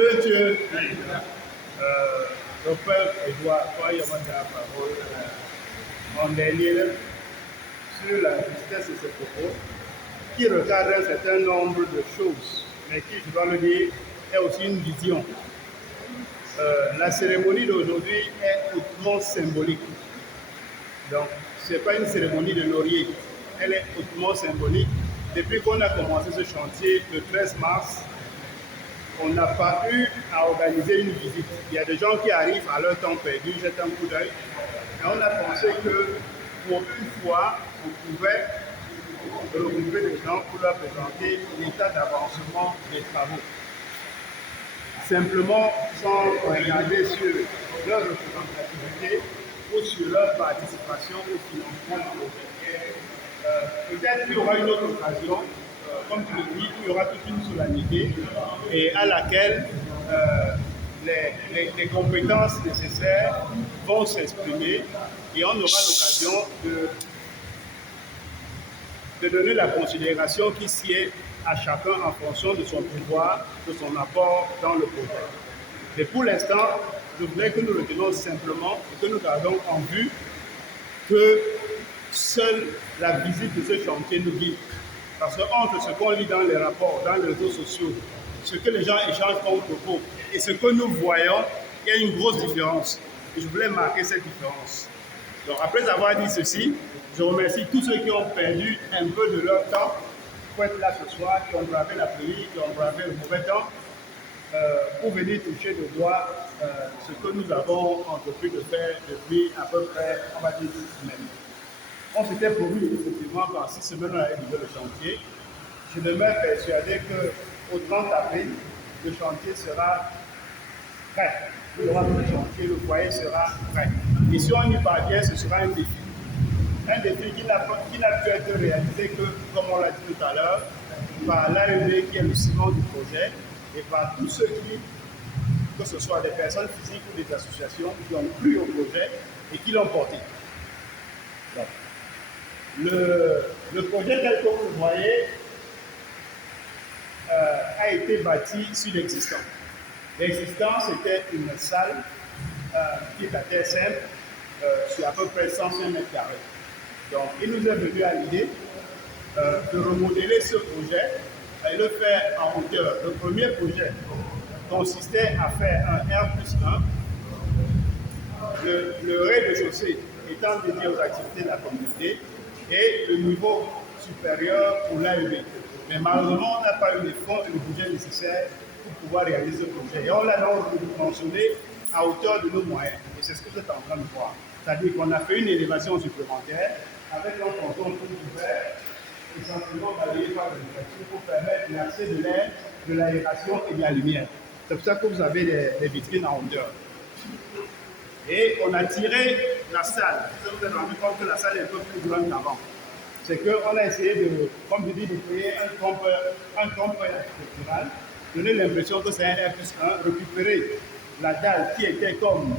Le Dieu, le peuple Edouard, toi, il y a la parole en dernier sur la justesse de ses propos, qui recadre un certain nombre de choses, mais qui, je dois le dire, est aussi une vision. La cérémonie d'aujourd'hui est hautement symbolique. Donc, ce n'est pas une cérémonie de laurier, elle est hautement symbolique. Depuis qu'on a commencé ce chantier le 13 mars, on n'a pas eu à organiser une visite. Il y a des gens qui arrivent à leur temps perdu, jettent un coup d'œil. Et on a pensé que pour une fois, on pouvait regrouper des gens pour leur présenter l'état d'avancement des travaux. Simplement sans regarder sur leur représentativité ou sur leur participation au financement du projet. Peut-être qu'il y aura une autre occasion, comme tu le dis, il y aura toute une solennité et à laquelle les compétences nécessaires vont s'exprimer et on aura l'occasion de donner la considération qui sied à chacun en fonction de son pouvoir, de son apport dans le projet. Et pour l'instant, je voudrais que nous retenions simplement et que nous gardons en vue que seule la visite de ce chantier nous guide. Parce que entre ce qu'on lit dans les rapports, dans les réseaux sociaux, ce que les gens échangent comme propos et ce que nous voyons, il y a une grosse différence. Et je voulais marquer cette différence. Donc après avoir dit ceci, je remercie tous ceux qui ont perdu un peu de leur temps pour être là ce soir, qui ont bravé la pluie, qui ont bravé le mauvais temps, pour venir toucher de doigt ce que nous avons entrepris de faire depuis à peu près, on va dire, 6 semaines. On s'était promis effectivement qu'en 6 semaines, on allait livrer le chantier. Je demeure persuadé qu'au 30 avril, le chantier sera prêt. Il y aura le chantier, le foyer sera prêt. Et si on y parvient, ce sera un défi. Un défi qui n'a pu être réalisé que, comme on l'a dit tout à l'heure, par l'AED qui est le ciment du projet et par tous ceux qui, que ce soit des personnes physiques ou des associations, qui ont cru au projet et qui l'ont porté. Donc, le projet tel que vous le voyez a été bâti sur l'existant. L'existant, c'était une salle qui est à terre simple, sur à peu près 105 mètres carrés. Donc, il nous est venu à l'idée de remodeler ce projet et le faire en hauteur. Le premier projet consistait à faire un R+1, le rez-de-chaussée étant dédié aux activités de la communauté et le niveau supérieur pour l'AEB. Mais malheureusement, on n'a pas eu les fonds et le budget nécessaire pour pouvoir réaliser ce projet. Et on l'a donc mentionné à hauteur de nos moyens. Et c'est ce que vous êtes en train de voir. C'est-à-dire qu'on a fait une élévation supplémentaire avec un fronton tout ouvert, essentiellement balayé par l'ouverture pour permettre l'accès de l'air, de l'aération et de la lumière. C'est pour ça que vous avez des vitrines en hauteur. Et on a tiré la salle. Vous vous êtes rendu compte que la salle est un peu plus grande qu'avant. C'est qu'on a essayé de, comme je dis, de créer un trompeur architectural, donner l'impression que c'est un R+1, récupérer la dalle qui était comme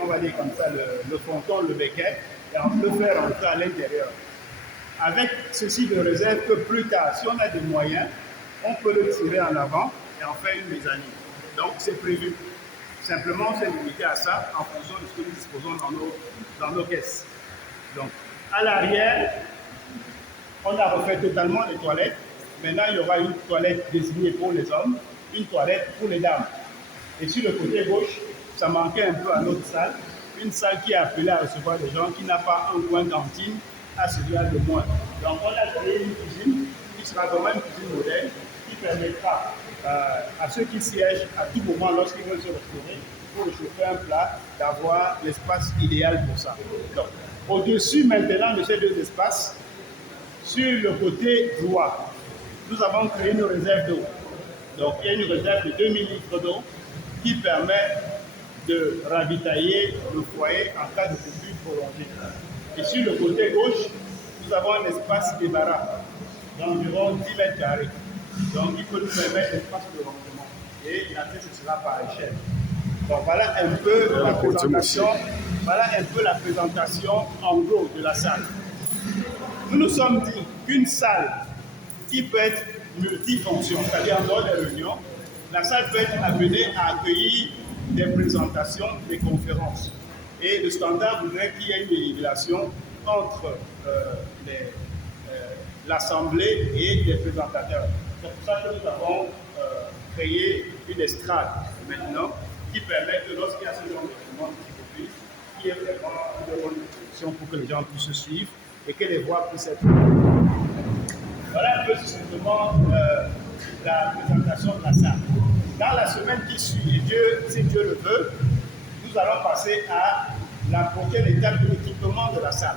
on va dire comme ça, le fronton, le béquet, et on peut faire rentrer à l'intérieur. Avec ceci de réserve que plus tard, si on a des moyens, on peut le tirer en avant et en faire une mezzanine. Donc c'est prévu. Simplement, on s'est limité à ça en fonction de ce que nous disposons dans nos caisses. Donc, à l'arrière, on a refait totalement les toilettes. Maintenant, il y aura une toilette désignée pour les hommes, une toilette pour les dames. Et sur le côté gauche, ça manquait un peu à notre salle, une salle qui est appelée à recevoir des gens, qui n'a pas un coin cantine à celui-là de moins. Donc, on a créé une cuisine qui sera vraiment une cuisine moderne, qui permettra à ceux qui siègent à tout moment lorsqu'ils veulent se restaurer pour chauffer un plat, d'avoir l'espace idéal pour ça. Donc, au-dessus maintenant de ces deux espaces, sur le côté droit, nous avons créé une réserve d'eau. Donc, il y a une réserve de 2000 litres d'eau qui permet de ravitailler le foyer en cas de coupure prolongée. Et sur le côté gauche, nous avons un espace débarras d'environ 10 mètres carrés. Donc, il peut nous permettre l'espace de rangement. Et l'accès, ce sera par échelle. Donc, voilà un peu la présentation en gros de la salle. Nous nous sommes dit qu'une salle qui peut être multifonction, c'est-à-dire en dehors des réunions, la salle peut être amenée à accueillir des présentations, des conférences. Et le standard voudrait qu'il y ait une régulation entre l'Assemblée et les présentateurs. C'est pour ça que nous avons créé une estrade maintenant qui permet que lorsqu'il y a ce genre d'événement qui qu'il y ait vraiment une bonne discussion pour que les gens puissent suivre et que les voix puissent être. Voilà un peu simplement la présentation de la salle. Dans la semaine qui suit, et si Dieu le veut, nous allons passer à la prochaine étape de l'équipement de la salle.